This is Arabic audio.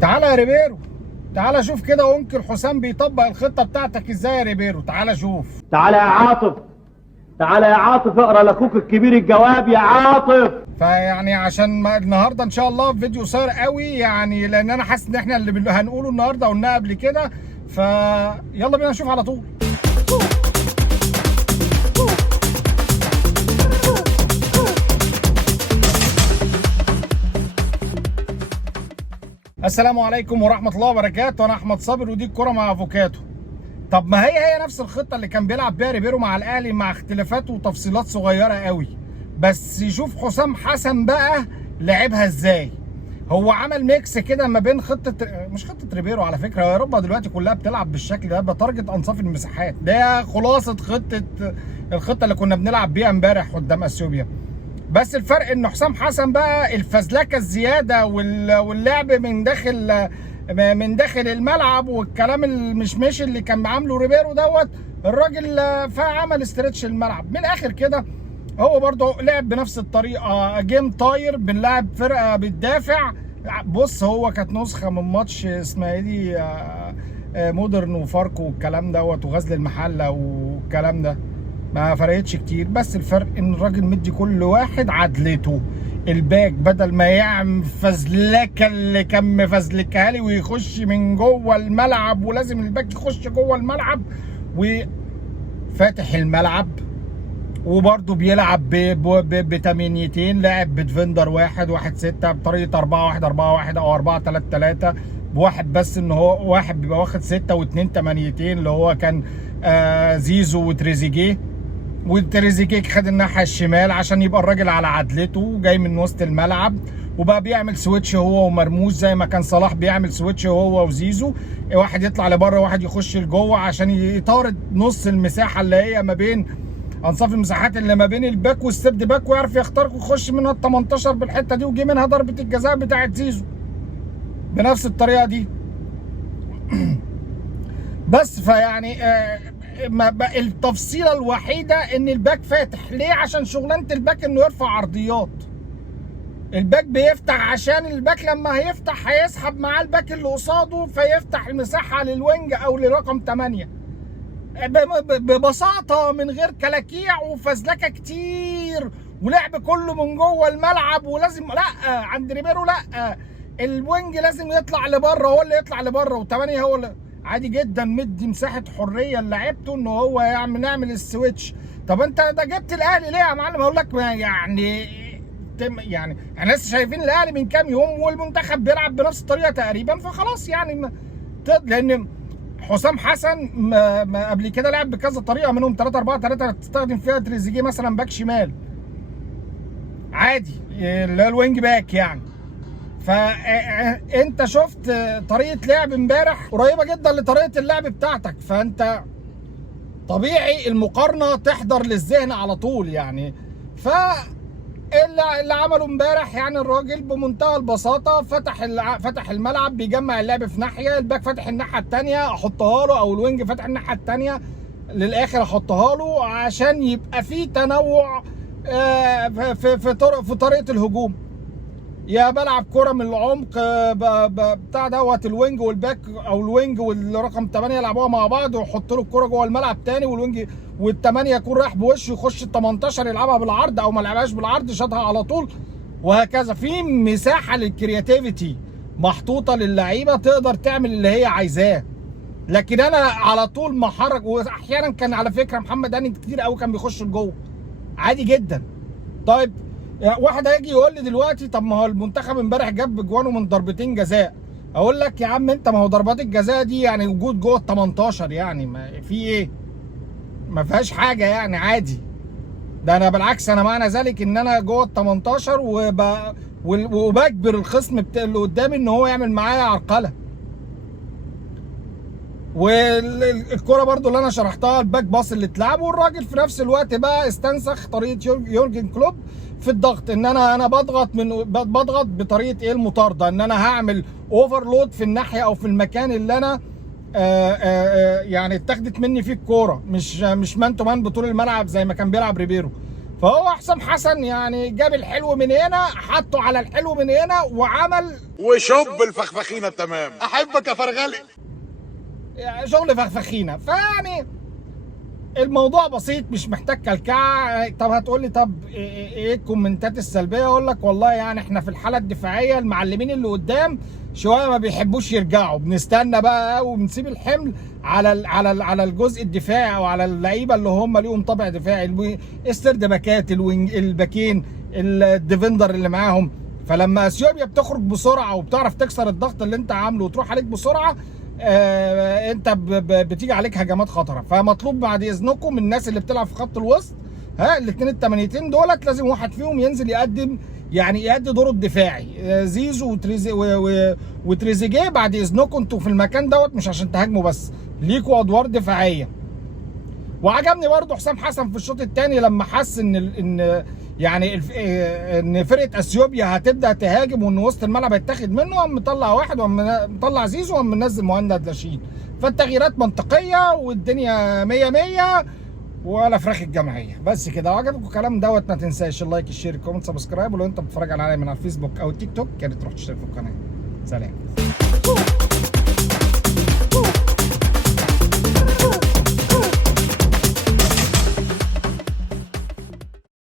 تعالى يا ريبيرو، تعالى شوف كده انكل حسام بيطبق الخطه بتاعتك ازاي يا ريبيرو. تعالى شوف. تعالى يا عاطف، تعالى يا عاطف، اقرا لاخوك الكبير الجواب يا عاطف. فيعني عشان النهارده ان شاء الله فيديو قصير قوي، يعني لان انا حاسس ان احنا اللي هنقوله النهارده قلناه قبل كده، فيلا بينا نشوف على طول. السلام عليكم ورحمه الله وبركاته، انا احمد صابر ودي الكوره مع افوكاتو. طب ما هي نفس الخطه اللي كان بيلعب بيها ريبيرو مع الاهلي، مع اختلافات وتفصيلات صغيره قوي. بس شوف حسام حسن بقى لعبها ازاي. هو عمل ميكس كده ما بين مش خطه ريبيرو على فكره، يا رب دلوقتي كلها بتلعب بالشكل ده، بتارجت انصاف المساحات. ده خلاصه الخطه اللي كنا بنلعب بيها امبارح قدام اثيوبيا. بس الفرق ان حسام حسن بقى الفزلكه الزياده واللعب من داخل الملعب والكلام المشمش اللي كان عامله ريبيرو دوت. الراجل فعمل استرتش الملعب من الاخر كده. هو برضه لعب بنفس الطريقه، جيم طاير، بنلعب فرقه بتدافع. بص، هو كانت نسخه من ماتش اسمها ايه دي، مودرن وفاركو والكلام دوت وغزل المحله والكلام ده. ما فرقتش كتير، بس الفرق ان الراجل مدي كل واحد عدلته. الباك بدل ما يعمل فزلكه اللي كان مفزلكها لي ويخش من جوه الملعب، ولازم الباك يخش جوه الملعب وفاتح الملعب، وبرده بيلعب بتمانيتين، لاعب بدفندر 1-1-6 بطريقه 4-1-4-1 او 4-3-3 بواحد، بس ان هو واحد بيبقى واخد 6 واثنين تمانيتين اللي هو كان زيزو وتريزيجيه. وتريزيجيه خد الناحيه الشمال عشان يبقى الراجل على عدلته جاي من وسط الملعب، وبقى بيعمل سويتش هو ومرموش زي ما كان صلاح بيعمل سويتش هو وزيزو، واحد يطلع لبره واحد يخش لجوه عشان يطارد نص المساحه اللي هي ما بين انصاف المساحات اللي ما بين الباك والسيرد باك، ويعرف يخترق ويخش منها ال 18 بالحته دي، وجي منها ضربه الجزاء بتاعت زيزو بنفس الطريقه دي. بس فيعني التفصيله الوحيده ان الباك فاتح ليه، عشان شغلانه الباك انه يرفع عرضيات. الباك بيفتح عشان الباك لما هيفتح هيسحب معاه الباك اللي قصاده، فيفتح المساحه للوينج او لرقم 8 ببساطه، من غير كلاكيع وفزلكه كتير ولعب كله من جوه الملعب. ولازم لا، عند ريبيرو لا، الوينج لازم يطلع لبره، هو اللي يطلع لبره، و8 هو اللي عادي جدا مدي مساحه حريه لعيبته ان هو نعمل السويتش. طب انت ده جبت الاهلي ليه يا معلم؟ اقول لك يعني احنا لسه شايفين الاهلي من كام يوم والمنتخب بيلعب بنفس الطريقه تقريبا، فخلاص يعني لان حسام حسن ما قبل كده لعب بكذا طريقه، منهم 3-4-3 تستخدم فيها تريزيجيه مثلا باك شمال عادي اللي هو الوينج باك يعني. فانت شفت طريقه لعب امبارح قريبه جدا لطريقه اللعب بتاعتك، فانت طبيعي المقارنه تحضر للذهن على طول يعني. اللي عمله امبارح يعني الراجل بمنتهى البساطه فتح الملعب، بيجمع اللعب في ناحيه، الباك فاتح الناحيه الثانيه احطها له، او الوينج فاتح الناحيه الثانيه للاخر احطها له، عشان يبقى في تنوع في طريقه الهجوم. يا بلعب كرة من العمق بتاع دوت الوينج والباك، او الوينج والرقم 8 يلعبوها مع بعض، ويحط له الكرة جوه الملعب تاني، والوينج وال8 يكون رايح بوشه يخش ال 18 يلعبها بالعرض، او ما لعبهاش بالعرض شاطها على طول، وهكذا. في مساحة للكرياتيفيتي محطوطة للعيبة تقدر تعمل اللي هي عايزاه. لكن انا على طول محرك، واحيانا كان على فكرة محمد هاني كتير قوي كان بيخش لجوه عادي جدا. طيب واحد هيجي يقول لي دلوقتي طب ما هو المنتخب امبارح جاب جوانه من ضربتين جزاء. اقول لك يا عم انت، ما هو ضربات الجزاء دي يعني وجود جوه ال 18 يعني ما في ايه، ما فيهاش حاجه يعني عادي. ده انا بالعكس، انا معنى ذلك ان انا جوه ال 18 وبجبر الخصم اللي قدامي ان هو يعمل معايا عرقله. والكرة برضو اللي انا شرحتها الباك باص اللي اتلعب، والراجل في نفس الوقت بقى استنسخ طريقه يورجن كلوب في الضغط، ان انا بضغط بطريقه ايه، المطارده، ان انا هعمل اوفرلود في الناحيه او في المكان اللي انا يعني اتاخدت مني فيه الكوره، مش مان تو مان بطول الملعب زي ما كان بيلعب ريبيرو. فهو حسام حسن يعني جاب الحلو من هنا، حطه على الحلو من هنا، وعمل وشب الفخفخينه تمام. احبك يا فرغلي. شغل فخفخينه. فيعني الموضوع بسيط، مش محتاج كلكعه. طب هتقول لي طب ايه الكومنتات السلبيه؟ اقول لك والله يعني احنا في الحاله الدفاعيه المعلمين اللي قدام شويه ما بيحبوش يرجعوا، بنستنى بقى وبنسيب الحمل على الجزء الدفاعي او على اللعيبه اللي هم ليهم طابع دفاعي، السرد باكات، الباكين، الديفندر اللي معاهم. فلما اثيوبيا بتخرج بسرعه وبتعرف تكسر الضغط اللي انت عامله وتروح عليك بسرعه، انت بتيجي عليك هجمات خطره. فمطلوب بعد اذنكم من الناس اللي بتلعب في خط الوسط، الاثنين التمانيتين دولت لازم واحد فيهم ينزل يقدم، يعني يأدي دوره الدفاعي. زيزو وتريزيجيه بعد اذنكم انتوا في المكان دوت مش عشان تهاجموا بس، ليكوا ادوار دفاعيه. وعجبني برضه حسام حسن في الشوط الثاني لما حس ان فرقه اثيوبيا هتبدا تهاجم وان وسط الملعب هيتاخد منه، قام مطلع واحد وقام مطلع زيزو وقام منزل مهند لاشين. فالتغييرات منطقيه والدنيا 100 100 ولا فراخ الجمعيه. بس كده. لو عجبكم الكلام دوت ما تنساش اللايك، الشير، الكومنت، سبسكرايب. ولو انت بتتفرج عليا من على الفيسبوك او التيك توك يا ريت تروح تشترك في القناه. سلام.